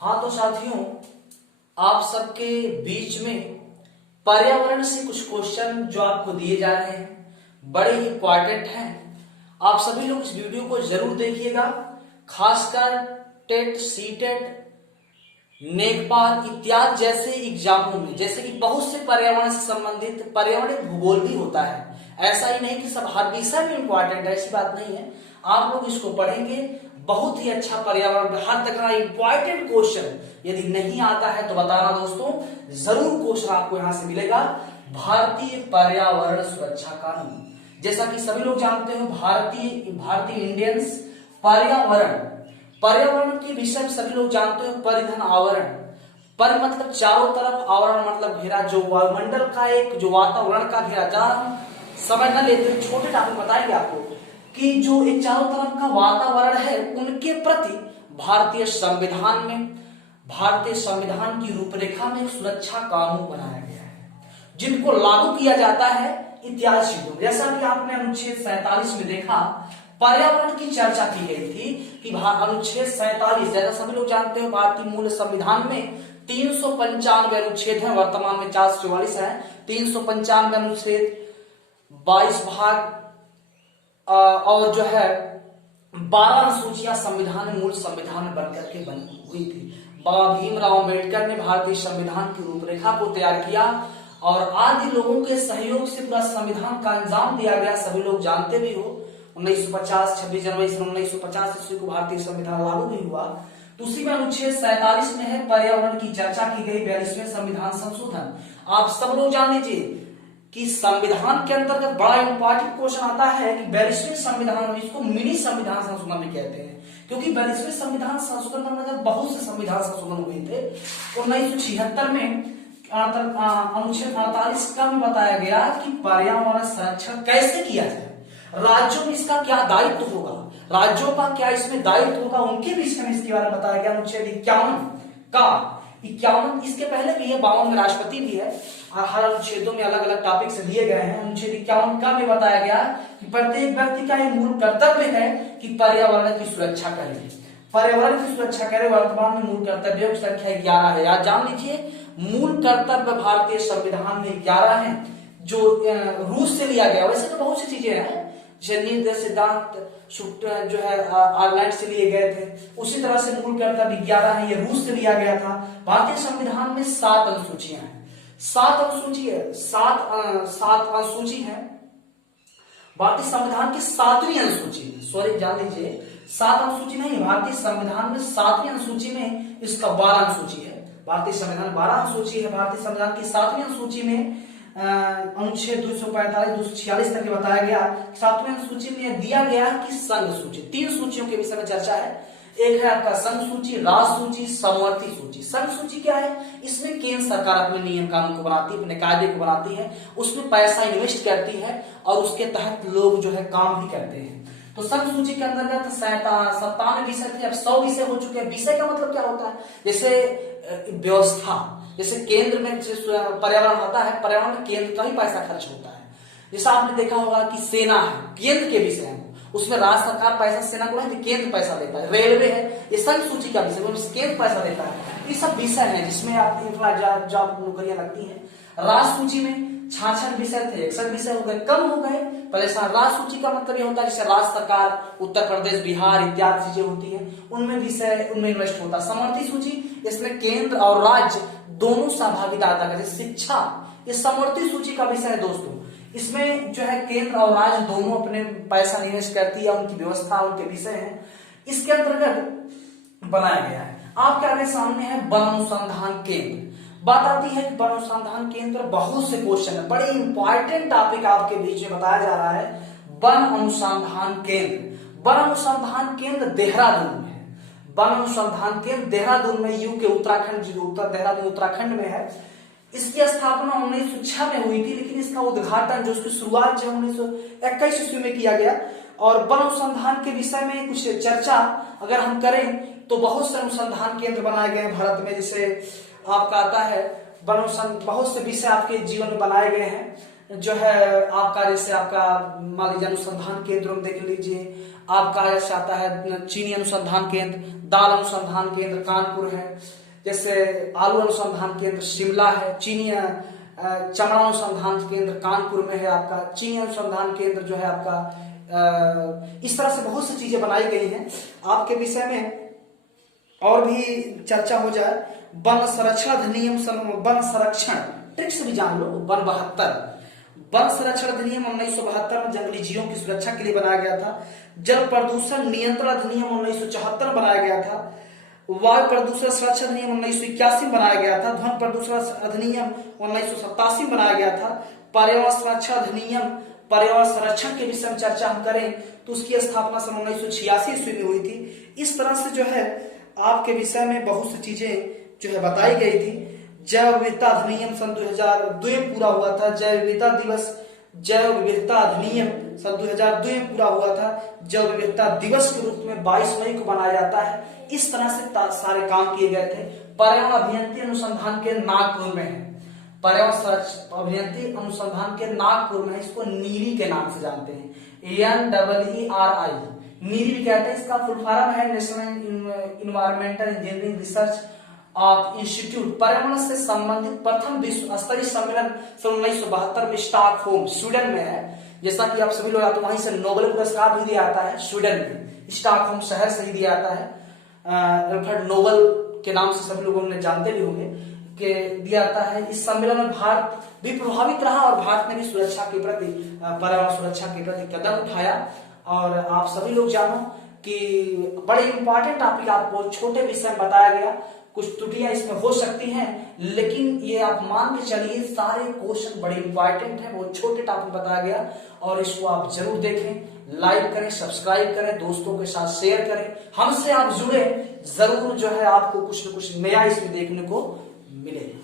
हाँ तो साथियों, आप सबके बीच में पर्यावरण से कुछ क्वेश्चन जो आपको दिए जा रहे हैं बड़े ही इंपॉर्टेंट हैं। आप सभी लोग इस वीडियो को जरूर देखिएगा। खासकर टेट, सीटेट, नेकपाल इत्यादि जैसे एग्जामों में, जैसे कि बहुत से पर्यावरण से संबंधित पर्यावरण भूगोल भी होता है। ऐसा ही नहीं कि सब हर विषय में इंपॉर्टेंट है, ऐसी बात नहीं है। आप लोग इसको पढ़ेंगे, बहुत ही अच्छा पर्यावरण हर तरह इंपॉर्टेंट क्वेश्चन यदि नहीं आता है तो बताना दोस्तों, जरूर क्वेश्चन आपको यहां से मिलेगा। भारतीय पर्यावरण सुरक्षा कानून, जैसा कि सभी लोग जानते हो, भारतीय इंडियंस पर्यावरण पर्यावरण के विषय में सभी लोग जानते हो। परिधन आवरण, पर मतलब चारों तरफ, आवरण मतलब घेरा, जो वायुमंडल का एक जो वातावरण का घेरा, जहां समझ न लेते छोटे टॉपिक बताएंगे आपको कि जो एक चारों तरफ का वातावरण है उनके प्रति भारतीय संविधान की रूपरेखा में एक सुरक्षा कानून बनाया गया है, जिनको लागू किया जाता है इत्यादि चीजों। जैसा कि आपने अनुच्छेद 47 में देखा, पर्यावरण की चर्चा की गई थी कि अनुच्छेद 47, जैसा सभी लोग जानते हो, भारतीय मूल संविधान में 395 अनुच्छेद है, वर्तमान में 444 है। 395 अनुच्छेद, 22 भाग और जो है 12 अनुसूचियां संविधान मूल संविधान बनकर के बनी हुई थी। बाबा भीमराव अम्बेडकर ने भारतीय संविधान की रूपरेखा को तैयार किया और आदि लोगों के सहयोग से पूरा संविधान का अंजाम दिया गया। सभी लोग जानते भी हो, 1950 26 जनवरी 1950 ईस्वी को भारतीय संविधान लागू भी हुआ। तो उसी में अनुच्छेद 47 में है पर्यावरण की चर्चा की गई, 42वें संविधान संशोधन। आप सब लोग जान लीजिए कि संविधान के अंतर्गत बड़ा इंपॉर्टेंट क्वेश्चन आता है कि 42वें संविधान, इसको मिनी संविधान संशोधन भी कहते हैं, क्योंकि 42वें संविधान संशोधन के अंतर्गत बहुत से संविधान संशोधन हुए थे। 1976 में अनुच्छेद 48 का भी बताया गया कि पर्यावरण संरक्षण कैसे किया जाए, राज्यों में इसका क्या दायित्व होगा, राज्यों का क्या इसमें दायित्व होगा, उनके विषय में इसके बारे में बताया गया। अनुच्छेद 51, इसके पहले भी है, 52 में राष्ट्रपति भी है। हर अनुच्छेदों में अलग अलग टॉपिक से दिए गए हैं। अनुच्छेद 51 का भी बताया गया कि प्रत्येक व्यक्ति का यह मूल कर्तव्य है कि पर्यावरण की सुरक्षा करे, पर्यावरण की सुरक्षा करे। वर्तमान में मूल कर्तव्यों की संख्या 11 है। याद जान लीजिए, मूल कर्तव्य भारतीय संविधान में 11 है, जो रूस से लिया गया। वैसे तो बहुत सी चीजें हैं, निर्देश सिद्धांत जो है आयरलैंड से लिए गए थे, उसी तरह से मूल कर्तव्य 11 है, ये रूस से लिया गया था। भारतीय संविधान में 7 अनुसूचियां हैं, 7 अनुसूची है। भारतीय संविधान की 7वीं अनुसूची, सॉरी जान लीजिए, 7 अनुसूची नहीं, भारतीय संविधान में 7वीं अनुसूची में इसका 12 अनुसूची है। भारतीय संविधान 12 अनुसूची है। भारतीय संविधान की 7वीं अनुसूची में अनुच्छेद 245 246 तक बताया गया। 7वीं अनुसूची में दिया गया कि संघ सूची, 3 सूचियों के विषय में चर्चा है। एक है आपका संघ सूची, राज सूची, समवर्ती सूची। संघ सूची क्या है? इसमें केंद्र सरकार अपने नियम कानून को बनाती है, अपने कायदे को बनाती है, उसमें पैसा इन्वेस्ट करती है और उसके तहत लोग जो है काम भी करते हैं। तो संघ सूची के अंतर्गत 57 विषय थे, अब 100 विषय हो चुके हैं। विषय का मतलब क्या होता है? जैसे व्यवस्था, जैसे केंद्र में पर्यावरण आता है, पर्यावरण में केंद्र का ही पैसा खर्च होता है। जैसा आपने देखा होगा कि सेना है, केंद्र के विषय है, उसमें राज्य सरकार पैसा सेना को नहीं, केंद्र पैसा देता है। रेलवे है, ये संघ सूची का विषय, उसमें केंद्र पैसा देता है। ये सब विषय है जिसमें आप जॉब नौकरियां लगती हैं। राज सूची में 66 विषय थे, 61 विषय हो गए, कम हो गए। पहले राज सूची का मतलब ये होता है जैसे राज्य सरकार, उत्तर प्रदेश, बिहार इत्यादि चीजें होती है, उनमें विषय, उनमें इन्वेस्ट होता है। समवर्ती सूची, इसमें केंद्र और राज्य दोनों सहभागिता करते हैं। शिक्षा, ये समवर्ती सूची का विषय है दोस्तों। इसमें जो है केंद्र और राज्य दोनों अपने पैसा निवेश करती है, उनकी व्यवस्था, उनके विषय है, इसके अंतर्गत बनाया गया है। आपके आगे सामने है वन अनुसंधान केंद्र। बात आती है कि वन अनुसंधान केंद्र, बहुत से क्वेश्चन है, बड़े इंपॉर्टेंट टॉपिक आपके बीच में बताया जा रहा है। वन अनुसंधान केंद्र, वन अनुसंधान केंद्र देहरादून में है। वन अनुसंधान केंद्र देहरादून में, यूके उत्तराखंड, देहरादून उत्तराखंड में है। इसकी स्थापना 1906 में हुई थी, लेकिन इसका उद्घाटन जो उसकी शुरुआत जो 1921 ईस्वी में किया गया। और वन अनुसंधान के विषय में कुछ चर्चा अगर हम करें तो बहुत से अनुसंधान केंद्र बनाए गए हैं भारत में। जैसे आपका आता है बहुत से विषय आपके जीवन में बनाए गए हैं, जो है आपका, जैसे आपका मान लीजिए अनुसंधान केंद्र में देख लीजिए, आप कहा जा सकता है चीनी अनुसंधान केंद्र, दाल अनुसंधान केंद्र कानपुर है, जैसे आलू अनुसंधान केंद्र शिमला है, चीनी चमड़ा अनुसंधान केंद्र कानपुर में है आपका, चीनी अनुसंधान केंद्र जो है आपका, इस तरह से बहुत सी चीजें बनाई गई हैं। आपके विषय में और भी चर्चा हो जाए, वन संरक्षण अधिनियम, वन संरक्षण ट्रिक्स भी जान लो। वन संरक्षण अधिनियम 1972 में जंगली जीवों की सुरक्षा के लिए बनाया गया था। जल प्रदूषण नियंत्रण अधिनियम 1974 बनाया गया था। वायु प्रदूषण सुरक्षा अधिनियम 1981 बनाया गया था। ध्वनि प्रदूषण अधिनियम 1987 बनाया गया था। पर्यावरण संरक्षण अधिनियम, पर्यावरण संरक्षण के विषय में चर्चा हम करें तो उसकी स्थापना सन 1986 ईस्वी में हुई थी। इस तरह से जो है आपके विषय में बहुत सी चीजें जो है बताई गई थी। जैव विविधता अधिनियम सन 2002 में पूरा हुआ था। जैव विविधता दिवस, जैव विविधता अधिनियम सन 2002 में पूरा हुआ था। जैव विविधता दिवस के रूप में 22 मई को मनाया जाता है। इस तरह से सारे काम किए गए थे। पर्यावरण अभियंत्रण अनुसंधान के नागपुर में है, पर्यावरण अभियंत्रण अनुसंधान के नागपुर में है। इसको नीरी के नाम से जानते हैं, NEERI, नीरी कहते हैं। इसका फुल फॉर्म है national environmental engineering research of institute. पर्यावरण से संबंधित प्रथम विश्व स्तरीय सम्मेलन सन 1972 में स्टॉकहोम स्वीडन में है। जैसा कि आप सभी लोग, तो वहीं से नोबेल पुरस्कार भी दिया जाता है स्वीडन में, स्टॉकहोम शहर से ही दिया जाता है। अल्फ्रेड नोबेल के नाम से सभी लोगों ने जानते भी होंगे कि दिया जाता है। इस सम्मेलन में भारत भी प्रभावित रहा और भारत ने भी सुरक्षा के प्रति, पर्यावरण सुरक्षा के प्रति कदम उठाया। और आप सभी लोग जानो कि बड़े इंपॉर्टेंट टॉपिक आपको छोटे विषय में बताया गया। कुछ त्रुटियां इसमें हो सकती हैं, लेकिन ये आप मान के चलिए सारे क्वेश्चन बड़े इंपॉर्टेंट हैं, बहुत छोटे टॉपिक बताया गया। और इसको आप जरूर देखें, लाइक करें, सब्सक्राइब करें, दोस्तों के साथ शेयर करें। हमसे आप जुड़े, जरूर जो है आपको कुछ न कुछ नया इसमें देखने को मिलेगा।